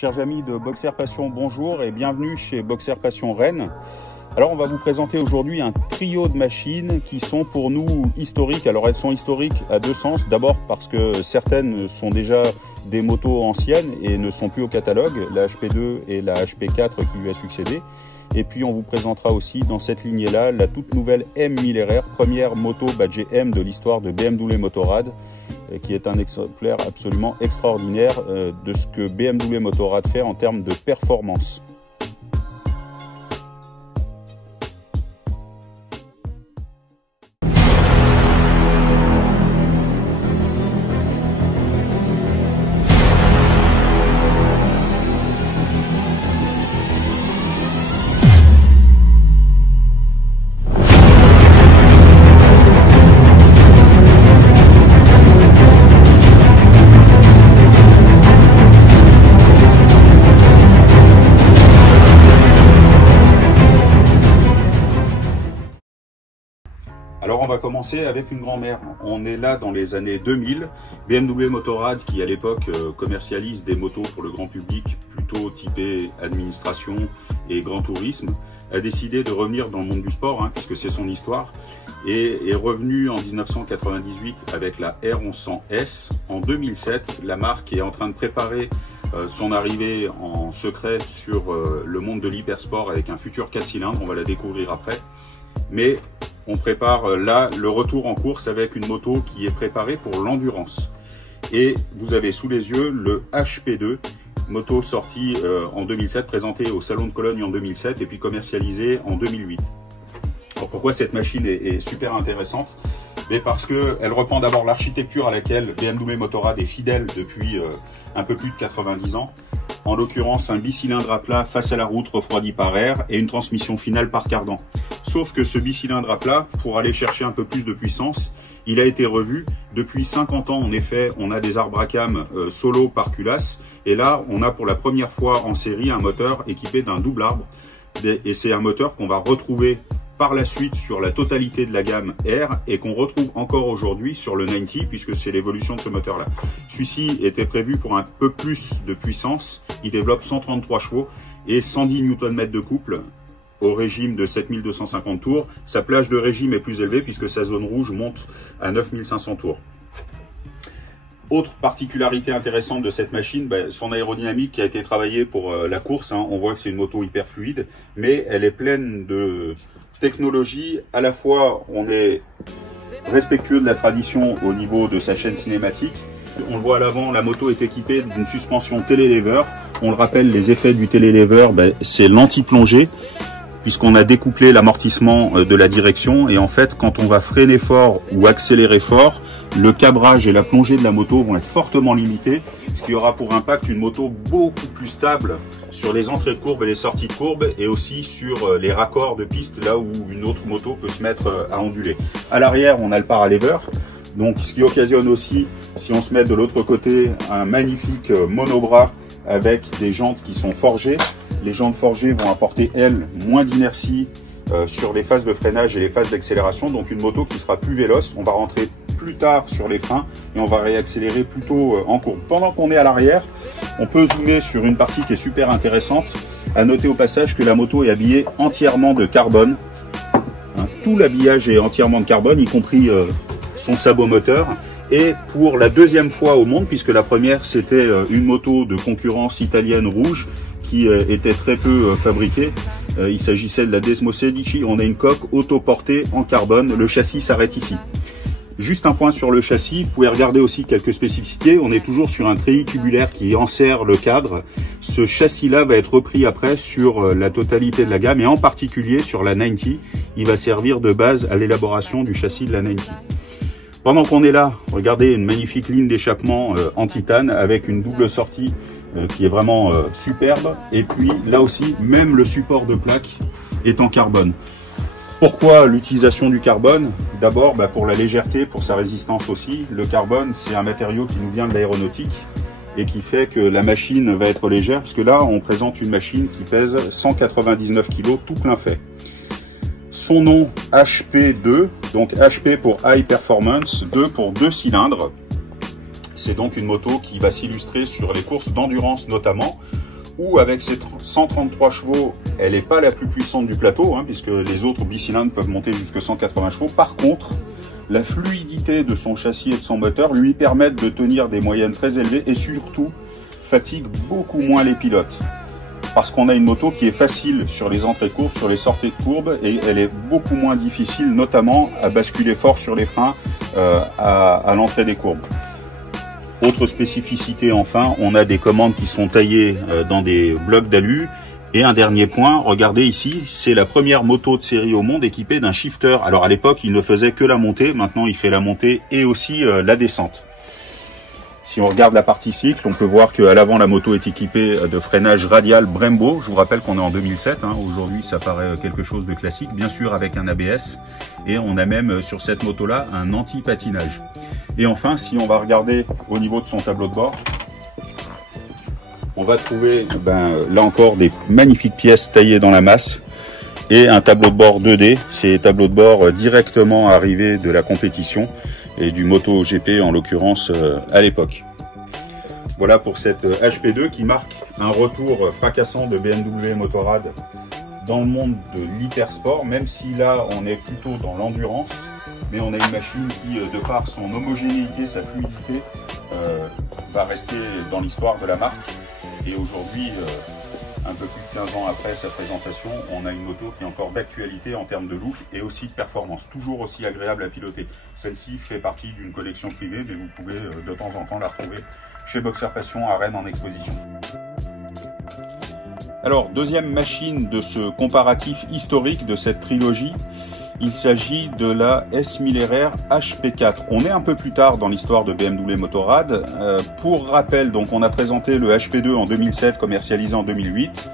Chers amis de Boxer Passion, bonjour et bienvenue chez Boxer Passion Rennes. Alors on va vous présenter aujourd'hui un trio de machines qui sont pour nous historiques. Alors elles sont historiques à deux sens. D'abord parce que certaines sont déjà des motos anciennes et ne sont plus au catalogue, la HP2 et la HP4 qui lui a succédé. Et puis on vous présentera aussi dans cette lignée-là la toute nouvelle M1000RR, première moto badgée M de l'histoire de BMW Motorrad, qui est un exemplaire absolument extraordinaire de ce que BMW Motorrad fait en termes de performance. Alors on va commencer avec une grand-mère. On est là dans les années 2000. BMW Motorrad, qui à l'époque commercialise des motos pour le grand public, plutôt typé administration et grand tourisme, a décidé de revenir dans le monde du sport, puisque c'est son histoire, et est revenu en 1998 avec la R1100S. En 2007, la marque est en train de préparer son arrivée en secret sur le monde de l'hypersport avec un futur 4 cylindres. On va la découvrir après. Mais on prépare là le retour en course avec une moto qui est préparée pour l'endurance. Et vous avez sous les yeux le HP2, moto sortie en 2007, présentée au Salon de Cologne en 2007 et puis commercialisée en 2008. Alors pourquoi cette machine est super intéressante? Mais parce qu'elle reprend d'abord l'architecture à laquelle BMW Motorrad est fidèle depuis un peu plus de 90 ans. En l'occurrence, un bicylindre à plat face à la route refroidi par air et une transmission finale par cardan. Sauf que ce bicylindre à plat, pour aller chercher un peu plus de puissance, il a été revu. Depuis 50 ans, en effet, on a des arbres à cam solo par culasse. Et là, on a pour la première fois en série un moteur équipé d'un double arbre. Et c'est un moteur qu'on va retrouver par la suite sur la totalité de la gamme R et qu'on retrouve encore aujourd'hui sur le 90 puisque c'est l'évolution de ce moteur là. Celui-ci était prévu pour un peu plus de puissance, il développe 133 chevaux et 110 Nm de couple au régime de 7250 tours. Sa plage de régime est plus élevée puisque sa zone rouge monte à 9500 tours. Autre particularité intéressante de cette machine, son aérodynamique qui a été travaillée pour la course. On voit que c'est une moto hyper fluide, mais elle est pleine de technologie. À la fois, on est respectueux de la tradition au niveau de sa chaîne cinématique. On le voit à l'avant, la moto est équipée d'une suspension télélever. On le rappelle, les effets du télélever, c'est l'anti-plongée, puisqu'on a découplé l'amortissement de la direction. Et en fait, quand on va freiner fort ou accélérer fort, le cabrage et la plongée de la moto vont être fortement limités, ce qui aura pour impact une moto beaucoup plus stable sur les entrées de courbe et les sorties de courbe, et aussi sur les raccords de piste, là où une autre moto peut se mettre à onduler. À l'arrière, on a le paralever, donc ce qui occasionne aussi, si on se met de l'autre côté, un magnifique monobras avec des jantes qui sont forgées. Les jantes forgées vont apporter, elles, moins d'inertie sur les phases de freinage et les phases d'accélération, donc une moto qui sera plus véloce. On va rentrer plus tard sur les freins et on va réaccélérer plutôt en courbe. Pendant qu'on est à l'arrière, on peut zoomer sur une partie qui est super intéressante. À noter au passage que la moto est habillée entièrement de carbone. Tout l'habillage est entièrement de carbone, y compris son sabot moteur. Et pour la deuxième fois au monde, puisque la première c'était une moto de concurrence italienne rouge qui était très peu fabriquée. Il s'agissait de la Desmo 16. On a une coque autoportée en carbone. Le châssis s'arrête ici. Juste un point sur le châssis, vous pouvez regarder aussi quelques spécificités. On est toujours sur un treillis tubulaire qui enserre le cadre. Ce châssis-là va être repris après sur la totalité de la gamme et en particulier sur la 90. Il va servir de base à l'élaboration du châssis de la 90. Pendant qu'on est là, regardez une magnifique ligne d'échappement en titane avec une double sortie qui est vraiment superbe. Et puis là aussi, même le support de plaque est en carbone. Pourquoi l'utilisation du carbone? D'abord pour la légèreté, pour sa résistance aussi. Le carbone, c'est un matériau qui nous vient de l'aéronautique et qui fait que la machine va être légère, parce que là on présente une machine qui pèse 199 kg tout plein fait. Son nom HP2, donc HP pour High Performance, 2 pour 2 cylindres. C'est donc une moto qui va s'illustrer sur les courses d'endurance notamment. où avec ses 133 chevaux, elle n'est pas la plus puissante du plateau, hein, puisque les autres bicylindres peuvent monter jusqu'à 180 chevaux. Par contre, la fluidité de son châssis et de son moteur lui permettent de tenir des moyennes très élevées et surtout fatigue beaucoup moins les pilotes. Parce qu'on a une moto qui est facile sur les entrées de courbe, sur les sorties de courbe, et elle est beaucoup moins difficile, notamment à basculer fort sur les freins à l'entrée des courbes. Autre spécificité enfin, on a des commandes qui sont taillées dans des blocs d'alu. Et un dernier point, regardez ici, c'est la première moto de série au monde équipée d'un shifter. Alors à l'époque, il ne faisait que la montée, maintenant il fait la montée et aussi la descente. Si on regarde la partie cycle, on peut voir qu'à l'avant, la moto est équipée de freinage radial Brembo. Je vous rappelle qu'on est en 2007, hein. Aujourd'hui ça paraît quelque chose de classique, bien sûr avec un ABS. Et on a même sur cette moto-là un anti-patinage. Et enfin, si on va regarder au niveau de son tableau de bord, on va trouver là encore des magnifiques pièces taillées dans la masse et un tableau de bord 2D. C'est tableau de bord directement arrivé de la compétition et du MotoGP en l'occurrence à l'époque. Voilà pour cette HP2 qui marque un retour fracassant de BMW Motorrad dans le monde de l'hypersport, même si là on est plutôt dans l'endurance, mais on a une machine qui, de par son homogénéité, sa fluidité, va rester dans l'histoire de la marque. Et aujourd'hui, un peu plus de 15 ans après sa présentation, on a une moto qui est encore d'actualité en termes de look et aussi de performance, toujours aussi agréable à piloter. Celle-ci fait partie d'une collection privée, mais vous pouvez de temps en temps la retrouver chez Boxer Passion à Rennes en exposition. Alors, deuxième machine de ce comparatif historique de cette trilogie, il s'agit de la S1000RR HP4. On est un peu plus tard dans l'histoire de BMW Motorrad. Pour rappel, donc on a présenté le HP2 en 2007, commercialisé en 2008.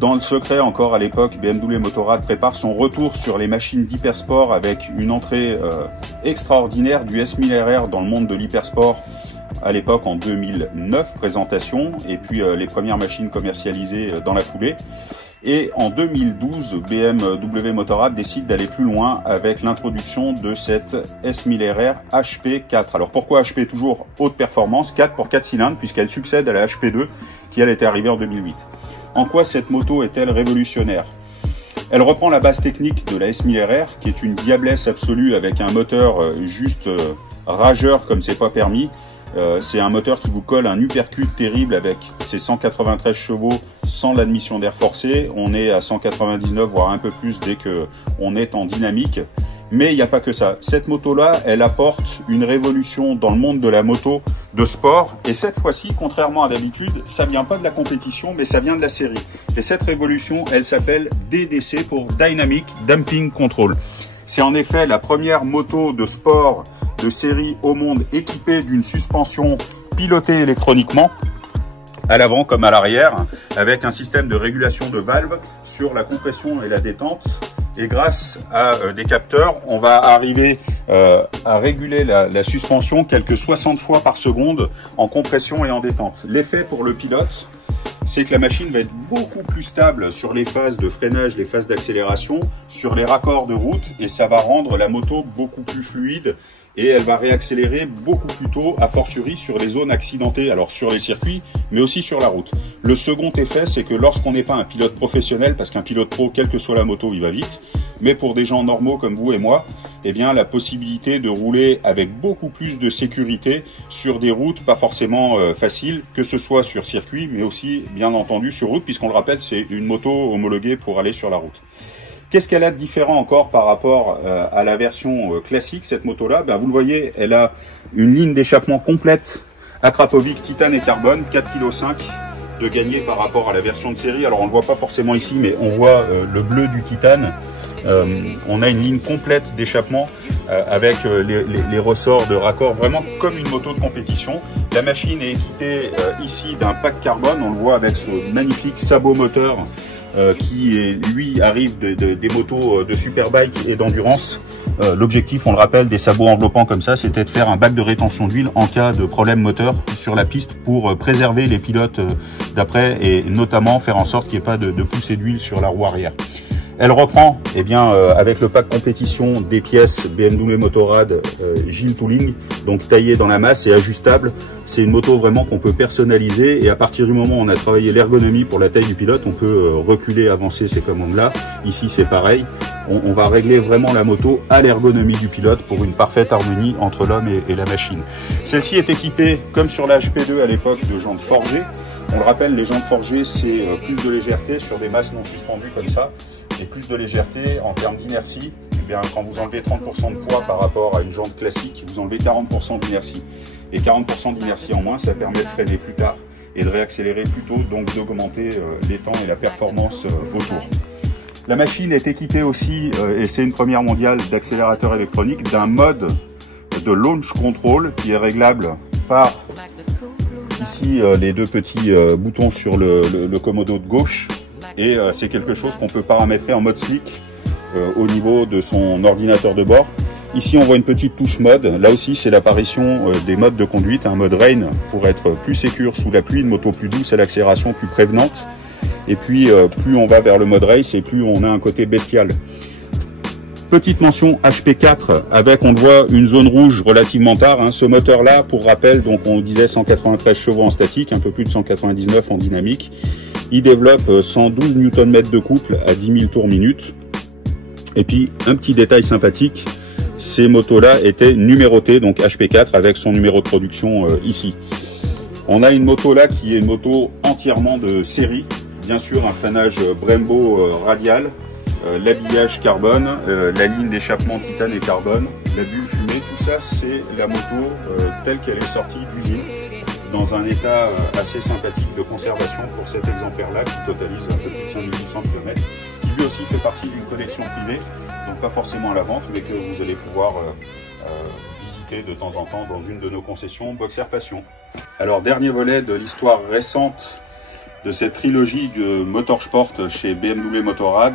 Dans le secret encore à l'époque, BMW Motorrad prépare son retour sur les machines d'hypersport avec une entrée extraordinaire du S1000RR dans le monde de l'hypersport. À l'époque en 2009, présentation, et puis les premières machines commercialisées dans la foulée. Et en 2012, BMW Motorrad décide d'aller plus loin avec l'introduction de cette S1000RR HP4. Alors pourquoi HP? Toujours haute performance, 4 pour 4 cylindres, puisqu'elle succède à la HP2 qui elle était arrivée en 2008. En quoi cette moto est-elle révolutionnaire? Elle reprend la base technique de la S1000RR, qui est une diablesse absolue avec un moteur juste rageur comme c'est pas permis. C'est un moteur qui vous colle un uppercut terrible avec ses 193 chevaux sans l'admission d'air forcé. On est à 199 voire un peu plus dès que on est en dynamique. Mais il n'y a pas que ça. Cette moto-là, elle apporte une révolution dans le monde de la moto de sport. Et cette fois-ci, contrairement à d'habitude, ça vient pas de la compétition, mais ça vient de la série. Et cette révolution, elle s'appelle DDC pour Dynamic Damping Control. C'est en effet la première moto de sport de série au monde équipée d'une suspension pilotée électroniquement à l'avant comme à l'arrière, avec un système de régulation de valves sur la compression et la détente. Et grâce à des capteurs, on va arriver à réguler la suspension quelques 60 fois par seconde en compression et en détente. L'effet pour le pilote, c'est que la machine va être beaucoup plus stable sur les phases de freinage, les phases d'accélération, sur les raccords de route, et ça va rendre la moto beaucoup plus fluide et elle va réaccélérer beaucoup plus tôt, a fortiori sur les zones accidentées, alors sur les circuits, mais aussi sur la route. Le second effet, c'est que lorsqu'on n'est pas un pilote professionnel, parce qu'un pilote pro, quelle que soit la moto, il va vite, mais pour des gens normaux comme vous et moi, eh bien la possibilité de rouler avec beaucoup plus de sécurité sur des routes pas forcément faciles, que ce soit sur circuit, mais aussi bien entendu sur route, puisqu'on le rappelle, c'est une moto homologuée pour aller sur la route. Qu'est-ce qu'elle a de différent encore par rapport à la version classique, cette moto-là? Vous le voyez, elle a une ligne d'échappement complète Akrapovic titane et carbone, 4,5 kg de gagné par rapport à la version de série. Alors on ne le voit pas forcément ici, mais on voit le bleu du titane. On a une ligne complète d'échappement avec les ressorts de raccord, vraiment comme une moto de compétition. La machine est équipée ici d'un pack carbone, on le voit avec ce magnifique sabot moteur qui lui arrive des motos de superbike et d'endurance. L'objectif, on le rappelle, des sabots enveloppants comme ça, c'était de faire un bac de rétention d'huile en cas de problème moteur sur la piste pour préserver les pilotes d'après et notamment faire en sorte qu'il n'y ait pas de poussée d'huile sur la roue arrière. Elle reprend, eh bien, avec le pack compétition des pièces BMW Motorrad Gilles Tooling, donc taillées dans la masse et ajustables. C'est une moto vraiment qu'on peut personnaliser, et à partir du moment où on a travaillé l'ergonomie pour la taille du pilote, on peut reculer, avancer ces commandes-là. Ici, c'est pareil. On va régler vraiment la moto à l'ergonomie du pilote pour une parfaite harmonie entre l'homme et la machine. Celle-ci est équipée, comme sur la HP2 à l'époque, de jantes forgées. On le rappelle, les jantes forgées, c'est plus de légèreté sur des masses non suspendues comme ça, et plus de légèreté en termes d'inertie. Eh bien, quand vous enlevez 30% de poids par rapport à une jante classique, vous enlevez 40% d'inertie. Et 40% d'inertie en moins, ça permet de freiner plus tard et de réaccélérer plus tôt, donc d'augmenter les temps et la performance autour. La machine est équipée aussi, et c'est une première mondiale, d'accélérateur électronique, d'un mode de launch control qui est réglable par ici les deux petits boutons sur le commodo de gauche, et c'est quelque chose qu'on peut paramétrer en mode slick au niveau de son ordinateur de bord. Ici on voit une petite touche mode, là aussi c'est l'apparition des modes de conduite, un mode rain pour être plus sécure sous la pluie, une moto plus douce à l'accélération, plus prévenante, et puis plus on va vers le mode race et plus on a un côté bestial. Petite mention HP4 avec, on le voit, une zone rouge relativement tard. Ce moteur-là, pour rappel, donc on disait 193 chevaux en statique, un peu plus de 199 en dynamique. Il développe 112 Nm de couple à 10 000 tours minute. Et puis, un petit détail sympathique, ces motos-là étaient numérotées, donc HP4 avec son numéro de production ici. On a une moto là qui est une moto entièrement de série. Bien sûr, un freinage Brembo radial. L'habillage carbone, la ligne d'échappement titane et carbone, la bulle fumée, tout ça c'est la moto telle qu'elle est sortie d'usine, dans un état assez sympathique de conservation pour cet exemplaire-là qui totalise un peu plus de 5800 km, qui lui aussi fait partie d'une collection privée, donc pas forcément à la vente, mais que vous allez pouvoir visiter de temps en temps dans une de nos concessions Boxer Passion. Alors, dernier volet de l'histoire récente de cette trilogie de motorsport chez BMW Motorrad.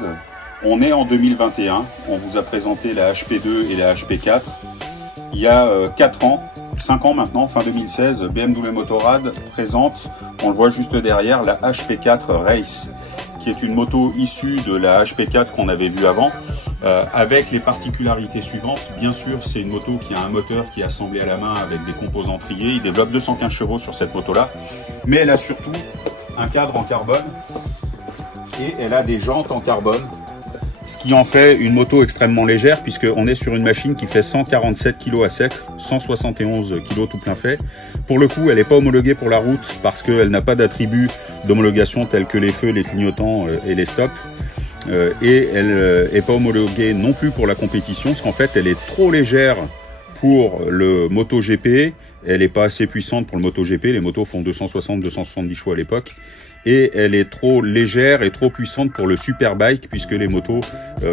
On est en 2021, on vous a présenté la HP2 et la HP4. Il y a 5 ans maintenant, fin 2016, BMW Motorrad présente, on le voit juste derrière, la HP4 Race, qui est une moto issue de la HP4 qu'on avait vue avant, avec les particularités suivantes. Bien sûr, c'est une moto qui a un moteur qui est assemblé à la main avec des composants triés. Il développe 215 chevaux sur cette moto-là, mais elle a surtout un cadre en carbone et elle a des jantes en carbone, ce qui en fait une moto extrêmement légère, puisqu'on est sur une machine qui fait 147 kg à sec, 171 kg tout plein fait. Pour le coup, elle n'est pas homologuée pour la route parce qu'elle n'a pas d'attributs d'homologation tels que les feux, les clignotants et les stops. Et elle n'est pas homologuée non plus pour la compétition, parce qu'en fait, elle est trop légère pour le MotoGP. Elle n'est pas assez puissante pour le MotoGP. Les motos font 260-270 chevaux à l'époque. Et elle est trop légère et trop puissante pour le Superbike, puisque les motos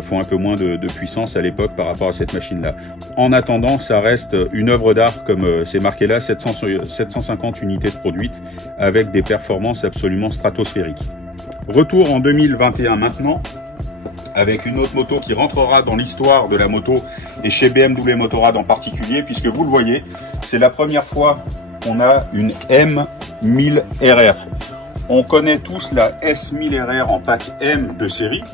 font un peu moins de puissance à l'époque par rapport à cette machine-là. En attendant, ça reste une œuvre d'art, comme c'est marqué là, 750 unités de produites, avec des performances absolument stratosphériques. Retour en 2021 maintenant, avec une autre moto qui rentrera dans l'histoire de la moto, et chez BMW Motorrad en particulier, puisque vous le voyez, c'est la première fois qu'on a une M1000RR. On connaît tous la S1000RR en pack M de série,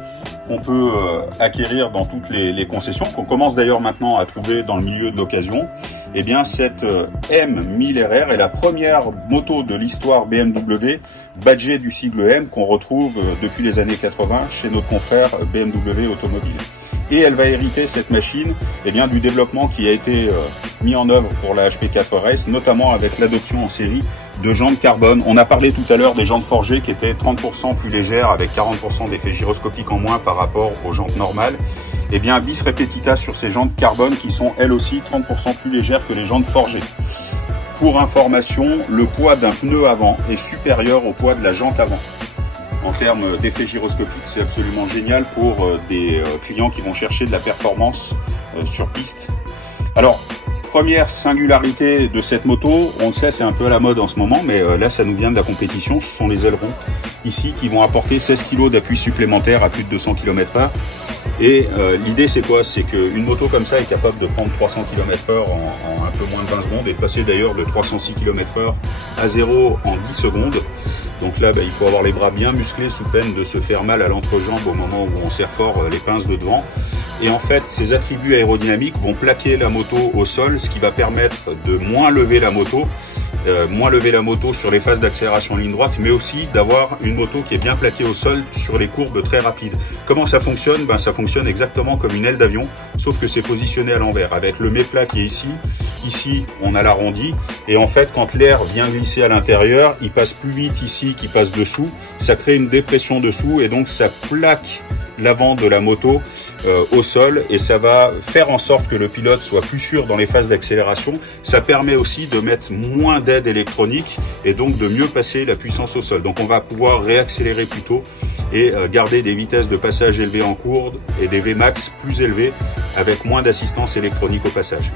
qu'on peut acquérir dans toutes les concessions, qu'on commence d'ailleurs maintenant à trouver dans le milieu de l'occasion. Eh bien, cette M1000RR est la première moto de l'histoire BMW badgée du sigle M qu'on retrouve depuis les années 80 chez notre confrère BMW Automobile. Et elle va hériter, cette machine, eh bien, du développement qui a été mis en œuvre pour la HP4 Race, notamment avec l'adoption en série de jantes carbone. On a parlé tout à l'heure des jantes forgées qui étaient 30% plus légères avec 40% d'effet gyroscopique en moins par rapport aux jantes normales. Eh bien, bis repetita sur ces jantes carbone qui sont elles aussi 30% plus légères que les jantes forgées. Pour information, le poids d'un pneu avant est supérieur au poids de la jante avant. En termes d'effet gyroscopique, c'est absolument génial pour des clients qui vont chercher de la performance sur piste. Alors, première singularité de cette moto, on le sait, c'est un peu à la mode en ce moment, mais là ça nous vient de la compétition, ce sont les ailerons ici qui vont apporter 16 kg d'appui supplémentaire à plus de 200 km/h. Et l'idée c'est quoi? C'est qu'une moto comme ça est capable de prendre 300 km/h en un peu moins de 20 secondes et de passer d'ailleurs de 306 km/h à 0 en 10 secondes. Donc là, il faut avoir les bras bien musclés sous peine de se faire mal à l'entrejambe au moment où on serre fort les pinces de devant. Et en fait, ces attributs aérodynamiques vont plaquer la moto au sol, ce qui va permettre de moins lever la moto sur les phases d'accélération en ligne droite, mais aussi d'avoir une moto qui est bien plaquée au sol sur les courbes très rapides. Comment ça fonctionne? Ça fonctionne exactement comme une aile d'avion, sauf que c'est positionné à l'envers, avec le méplat qui est ici. Ici, on a l'arrondi, et en fait, quand l'air vient glisser à l'intérieur, il passe plus vite ici qu'il passe dessous, ça crée une dépression dessous, et donc ça plaque l'avant de la moto au sol, et ça va faire en sorte que le pilote soit plus sûr dans les phases d'accélération. Ça permet aussi de mettre moins d'aide électronique et donc de mieux passer la puissance au sol. Donc on va pouvoir réaccélérer plus tôt et garder des vitesses de passage élevées en courbe et des Vmax plus élevés avec moins d'assistance électronique au passage.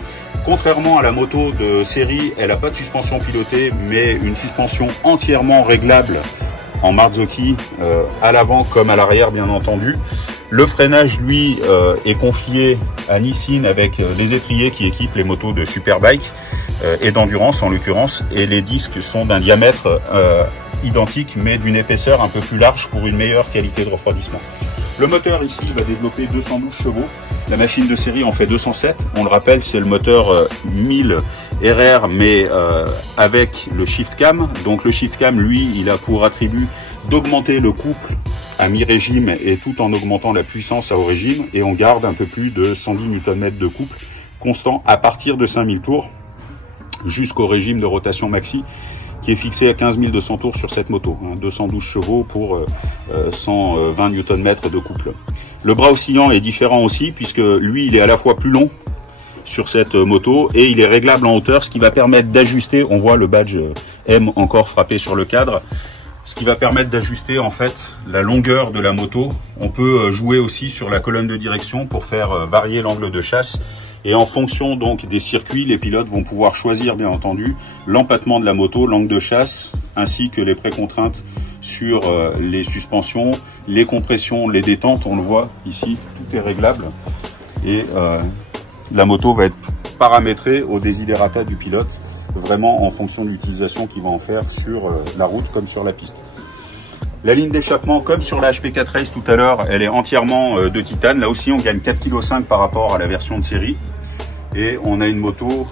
Contrairement à la moto de série, elle n'a pas de suspension pilotée, mais une suspension entièrement réglable en Marzocchi, à l'avant comme à l'arrière bien entendu. Le freinage, lui, est confié à Nissin avec les étriers qui équipent les motos de Superbike et d'endurance en l'occurrence, et les disques sont d'un diamètre identique mais d'une épaisseur un peu plus large pour une meilleure qualité de refroidissement. Le moteur ici va développer 212 chevaux, la machine de série en fait 207, on le rappelle c'est le moteur 1000 RR mais avec le shift cam. Donc le shift cam, lui, il a pour attribut d'augmenter le couple à mi-régime et tout en augmentant la puissance à haut régime, et on garde un peu plus de 110 Nm de couple constant à partir de 5000 tours jusqu'au régime de rotation maxi qui est fixé à 15 200 tours sur cette moto, 212 chevaux pour 120 Nm de couple. Le bras oscillant est différent aussi puisque lui il est à la fois plus long sur cette moto et il est réglable en hauteur, ce qui va permettre d'ajuster, on voit le badge M encore frappé sur le cadre, ce qui va permettre d'ajuster en fait la longueur de la moto. On peut jouer aussi sur la colonne de direction pour faire varier l'angle de chasse, et en fonction donc des circuits, les pilotes vont pouvoir choisir bien entendu l'empattement de la moto, l'angle de chasse, ainsi que les précontraintes sur les suspensions, les compressions, les détentes. On le voit ici, tout est réglable et la moto va être paramétrée au desiderata du pilote, vraiment en fonction de l'utilisation qu'il va en faire sur la route comme sur la piste. La ligne d'échappement, comme sur la HP4 Race tout à l'heure, elle est entièrement de titane. Là aussi, on gagne 4,5 kg par rapport à la version de série. Et on a une moto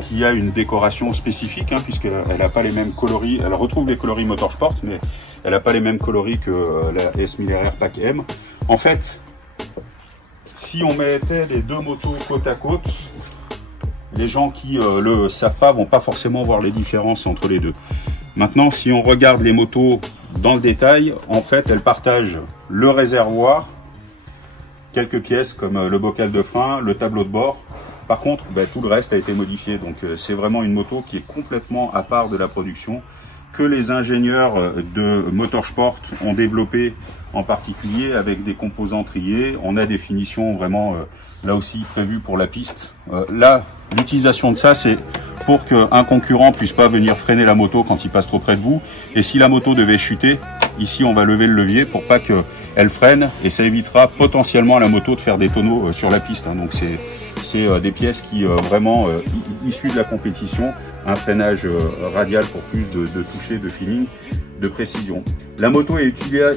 qui a une décoration spécifique, puisqu'elle n'a pas les mêmes coloris. Elle retrouve les coloris Motorsport, mais elle n'a pas les mêmes coloris que la S1000RR Pack M. En fait, si on mettait les deux motos côte à côte, les gens qui le savent pas vont pas forcément voir les différences entre les deux. Maintenant, si on regarde les motos dans le détail, en fait, elles partagent le réservoir, quelques pièces comme le bocal de frein, le tableau de bord. Par contre, tout le reste a été modifié. Donc, c'est vraiment une moto qui est complètement à part de la production, que les ingénieurs de Motorsport ont développé en particulier avec des composants triés. On a des finitions vraiment là aussi prévues pour la piste. Là, l'utilisation de ça, c'est pour qu'un concurrent puisse pas venir freiner la moto quand il passe trop près de vous. Et si la moto devait chuter, ici on va lever le levier pour pas qu'elle freine, et ça évitera potentiellement à la moto de faire des tonneaux sur la piste. Donc c'est des pièces qui vraiment issues de la compétition, un freinage radial pour plus de toucher, de feeling, de précision. La moto est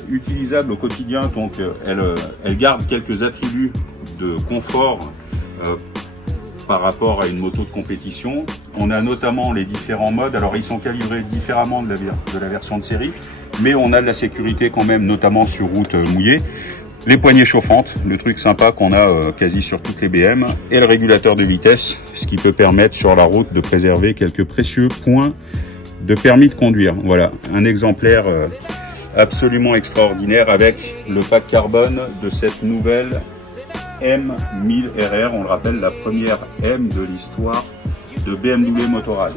utilisable au quotidien, donc elle garde quelques attributs de confort par rapport à une moto de compétition. On a notamment les différents modes, alors ils sont calibrés différemment de la version de série, mais on a de la sécurité quand même, notamment sur route mouillée. Les poignées chauffantes, le truc sympa qu'on a quasi sur toutes les BM, et le régulateur de vitesse, ce qui peut permettre sur la route de préserver quelques précieux points de permis de conduire. Voilà, un exemplaire absolument extraordinaire avec le pack carbone de cette nouvelle M1000RR, on le rappelle, la première M de l'histoire de BMW Motorrad.